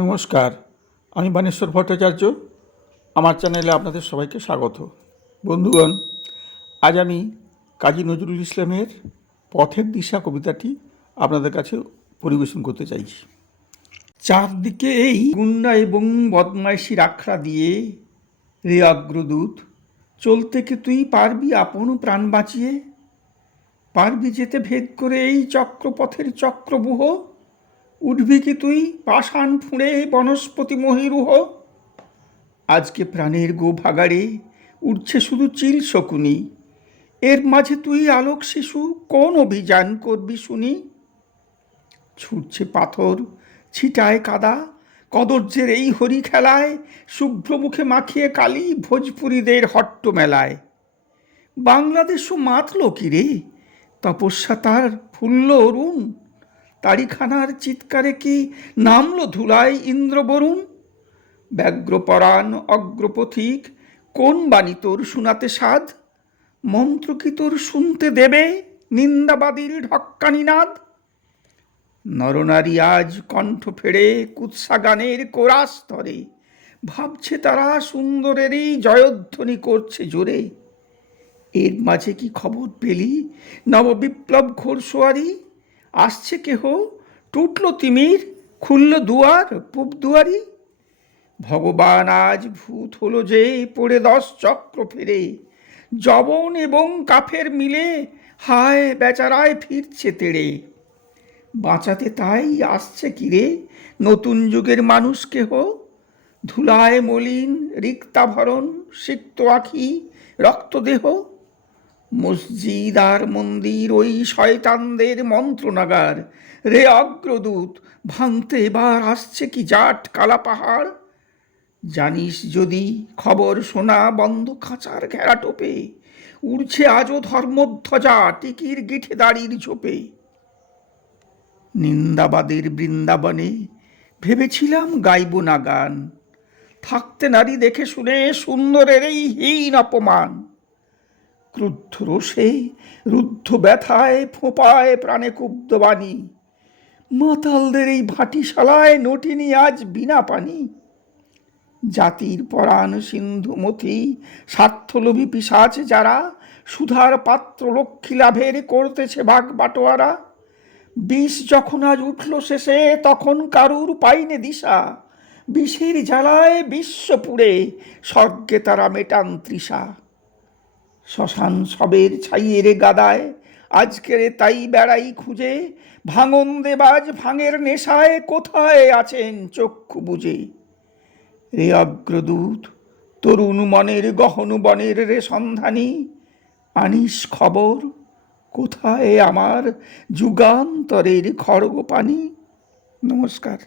নমস্কার, আমি বানেশ্বর ভট্টাচার্য। আমার চ্যানেলে আপনাদের সবাইকে স্বাগত। বন্ধুগণ, আজ আমি কাজী নজরুল ইসলামের পথের দিশা কবিতাটি আপনাদের কাছে পরিবেশন করতে চাইছি। চারদিকে এই গুন্ডা এবং বদমাইশির আখড়া দিয়ে রে অগ্রদূত, চলতে কি তুই পারবি আপন প্রাণ বাঁচিয়ে? পারবি যেতে ভেদ করে এই চক্রপথের চক্রবুহ? উঠবি কি তুই পাষাণ ফুঁড়ে বনস্পতি মহিরুহ? আজকে প্রাণের গো ভাগাড়ে উঠছে শুধু চিল শকুনি। এর মাঝে তুই আলোক শিশু কোন অভিযান করবি শুনি? ছুটছে পাথর, ছিটায় কাদা, কদর্যের এই হরি খেলায়, শুভ্র মুখে মাখিয়ে কালি ভোজপুরীদের হট্ট মেলায়। বাংলাদেশও মাতল কি রে, তপস্যা তার ফুল্ল অরুণ? তারিখানার চিৎকারে কি নামলো ধুলায় ইন্দ্রবরুণ? ব্যগ্রপরাণ অগ্রপথিক, কোন বাণী তোর শোনাতে সাধ? মন্ত্র কি তোর শুনতে দেবে নিন্দাবাদীর ঢক্কানি নাদ? নরনারী আজ কণ্ঠ ফেড়ে কুৎসা গানের কোরাস ধরে, ভাবছে তারা সুন্দরেরই জয়ধ্বনি করছে জোরে। এর মাঝে কি খবর পেলি নববিপ্লব ঘোড়সোয়ারি? আসছে কেহ, টুটল তিমির, খুলল দুয়ার পূব দুয়ারি। ভগবান আজ ভূত হলো যে পড়ে 10 চক্র ফেরে, যবন এবং কাফের মিলে হায় বেচারায় ফিরছে তেড়ে। বাঁচাতে তাই আসছে কিরে নতুন যুগের মানুষ কেহ? ধুলায় মলিন রিক্তাভরণ, সিক্ত আখি, রক্তদেহ। মসজিদ আর মন্দির ওই শয়তানদের মন্ত্রনাগার। রে অগ্রদূত, ভাঙতে এবার আসছে কি জাট কালা পাহাড়? জানিস যদি খবর শোনা বন্ধ খাঁচার ঘেরা টোপে, উড়ছে আজও ধর্মধ্বজা টিকির গিঠে দাড়ির ঝোপে। নিন্দাবাদের বৃন্দাবনে ভেবেছিলাম গাইব না গান, থাকতে নারী দেখে শুনে সুন্দরের এই হীন অপমান। ক্রুদ্ধ রোষে রুদ্ধ ব্যথায় ফোঁপায় প্রাণে কুব্ধ বাণী, মাতালদের এই ভাটিশালায় নটিনি আজ বিনা পানি। জাতির পরাণ সিন্ধুমতি স্বার্থলোভী পিশাচ যারা, সুধার পাত্র লক্ষ্মী লাভের করতেছে ভাগ বাটোয়ারা। বিষ যখন আজ উঠল শেষে তখন কারুর পাইনে দিশা, বিষের জ্বালায় বিশ্ব পুড়ে স্বর্গে তারা মেটান তৃষা। শ্মশান সবের ছাইয়ের গাদায় আজকের তাই বেড়াই খুঁজে, ভাঙন দেবাজ ভাঙের নেশায় কোথায় আছেন চক্ষু বুঝে। রে অগ্রদূত, তরুণ মনের গহন বনের রে সন্ধানী, আনিস খবর কোথায় আমার যুগান্তরের খড়গ পানি? নমস্কার।